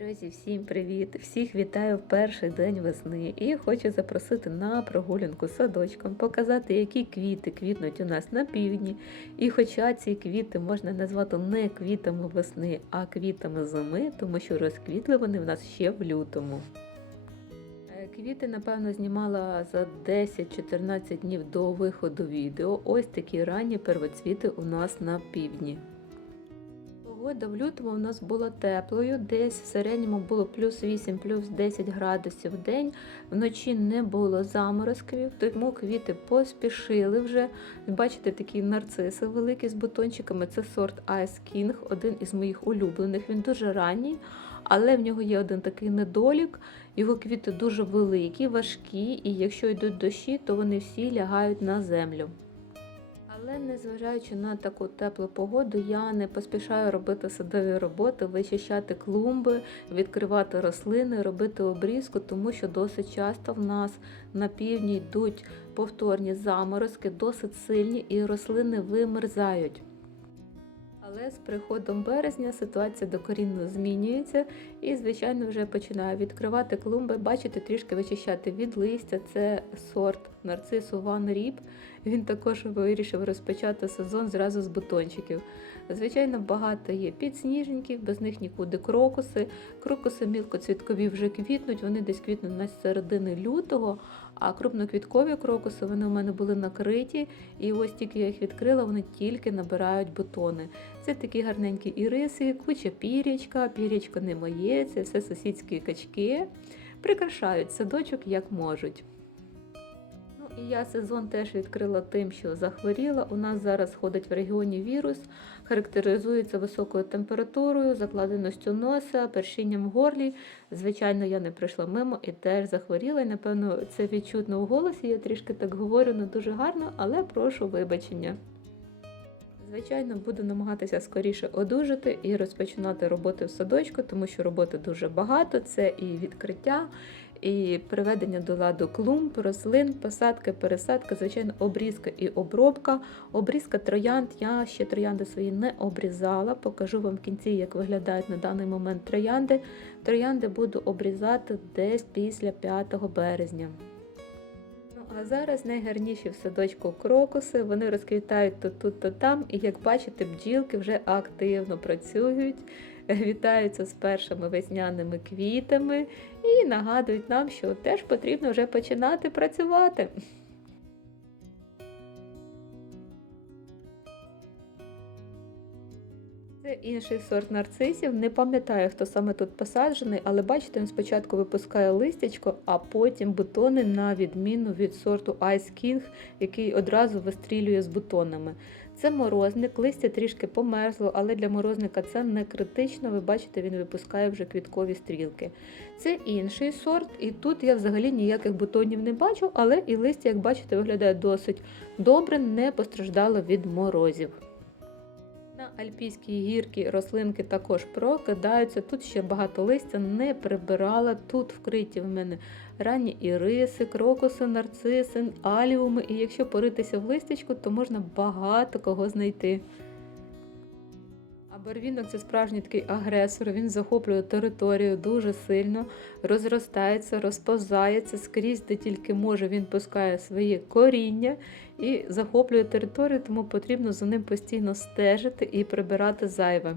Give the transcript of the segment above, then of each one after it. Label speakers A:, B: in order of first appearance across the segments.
A: Друзі, всім привіт! Всіх вітаю в перший день весни і хочу запросити на прогулянку з садочком, показати, які квіти квітнуть у нас на півдні. І хоча ці квіти можна назвати не квітами весни, а квітами зими, тому що розквітли вони в нас ще в лютому. Е, Квіти, напевно, знімала за 10-14 днів до виходу відео. Ось такі ранні первоцвіти у нас на півдні. Погода в лютому у нас була теплою, десь в середньому було плюс 8, плюс 10 градусів в день. Вночі не було заморозків, тому квіти поспішили вже. Бачите, такі нарциси великі з бутончиками. Це сорт Ice King, один із моїх улюблених. Він дуже ранній, але в нього є один такий недолік. Його квіти дуже великі, важкі, і якщо йдуть дощі, то вони всі лягають на землю. Але незважаючи на таку теплу погоду, я не поспішаю робити садові роботи, вичищати клумби, відкривати рослини, робити обрізку, тому що досить часто в нас на півдні йдуть повторні заморозки, досить сильні, і рослини вимерзають. Але з приходом березня ситуація докорінно змінюється і, звичайно, вже починаю відкривати клумби, бачите, трішки вичищати від листя. Це сорт нарцису Ван Ріп. Він також вирішив розпочати сезон зразу з бутончиків. Звичайно, багато є підсніжників, без них нікуди крокуси. Крокуси мілкоцвіткові вже квітнуть, вони десь квітнуть на середини лютого, а крупноквіткові крокуси вони у мене були накриті. І ось тільки я їх відкрила, вони тільки набирають бутони. Це такі гарненькі іриси, куча пірячка, пірячко не моє, це все сусідські качки. Прикрашають садочок як можуть. І я сезон теж відкрила тим, що захворіла. У нас зараз ходить в регіоні вірус, характеризується високою температурою, закладеністю носа, першінням в горлі. Звичайно, я не прийшла мимо і теж захворіла. І, напевно, це відчутно у голосі. Я трішки так говорю не дуже гарно, але прошу вибачення. Звичайно, буду намагатися скоріше одужати і розпочинати роботи в садочку, тому що роботи дуже багато. Це і відкриття, і приведення до ладу клумб, рослин, посадки, пересадка, звичайно, обрізка і обробка. Обрізка троянд. Я ще троянди свої не обрізала. Покажу вам в кінці, як виглядають на даний момент троянди. Троянди буду обрізати десь після 5 березня. Ну, а зараз найгарніші в садочку крокуси. Вони розквітають то тут, то там. І як бачите, бджілки вже активно працюють, вітаються з першими весняними квітами і нагадують нам, що теж потрібно вже починати працювати. Інший сорт нарцисів. Не пам'ятаю, хто саме тут посаджений, але бачите, він спочатку випускає листячко, а потім бутони на відміну від сорту Ice King, який одразу вистрілює з бутонами. Це морозник, листя трішки померзло, але для морозника це не критично. Ви бачите, він випускає вже квіткові стрілки. Це інший сорт, і тут я взагалі ніяких бутонів не бачу, але і листя, як бачите, виглядає досить добре, не постраждало від морозів. На альпійській гірці рослинки також прокидаються. Тут ще багато листя не прибирала. Тут вкриті в мене ранні іриси, крокуси, нарциси, аліуми. І якщо поритися в листячку, то можна багато кого знайти. Барвінок це справжній такий агресор. Він захоплює територію дуже сильно, розростається, розповзається скрізь, де тільки може. Він пускає своє коріння і захоплює територію, тому потрібно за ним постійно стежити і прибирати зайве.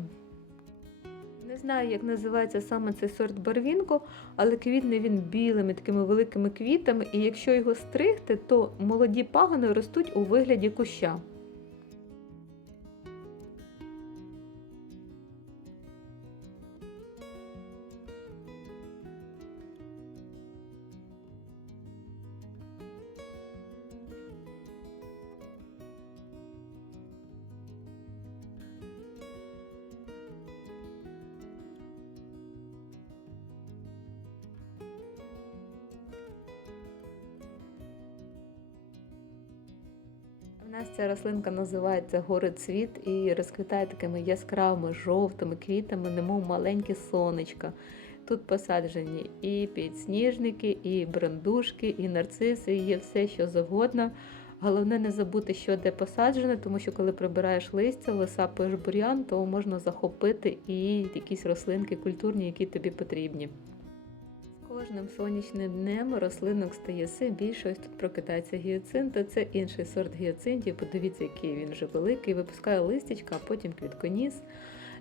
A: Не знаю, як називається саме цей сорт барвінку, але квітне він білими такими великими квітами, і якщо його стригти, то молоді пагони ростуть у вигляді куща. Нас ця рослинка називається горицвіт і розквітає такими яскравими жовтими квітами, немов маленькі сонечка. Тут посаджені і підсніжники, і брендушки, і нарциси, і є все, що завгодно. Головне не забути, що де посаджене, тому що коли прибираєш листя, висапуєш бур'ян, то можна захопити і якісь рослинки культурні, які тобі потрібні. Кожним сонячним днем рослинок стає все більше. Ось тут прокидається гіацинт, а це інший сорт гіацинтів. Подивіться, який він вже великий, випускає листячка, а потім квітконіс.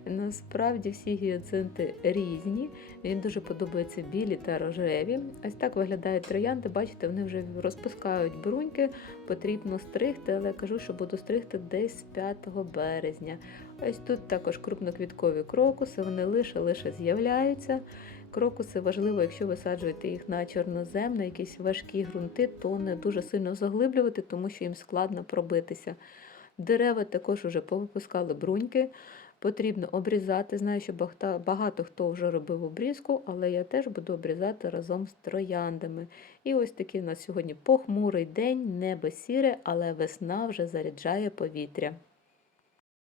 A: Насправді всі гіацинти різні. Мені дуже подобаються білі та рожеві. Ось так виглядають троянди. Бачите, вони вже розпускають бруньки. Потрібно стригти, але я кажу, що буду стригти десь 5 березня. Ось тут також крупноквіткові крокуси, вони лише лише з'являються. Крокуси важливо, якщо висаджуєте їх на чорнозем, на якісь важкі ґрунти, то не дуже сильно заглиблювати, тому що їм складно пробитися. Дерева також вже повипускали бруньки. Потрібно обрізати. Знаю, що багато, хто вже робив обрізку, але я теж буду обрізати разом з трояндами. І ось такий у нас сьогодні похмурий день, небо сіре, але весна вже заряджає повітря.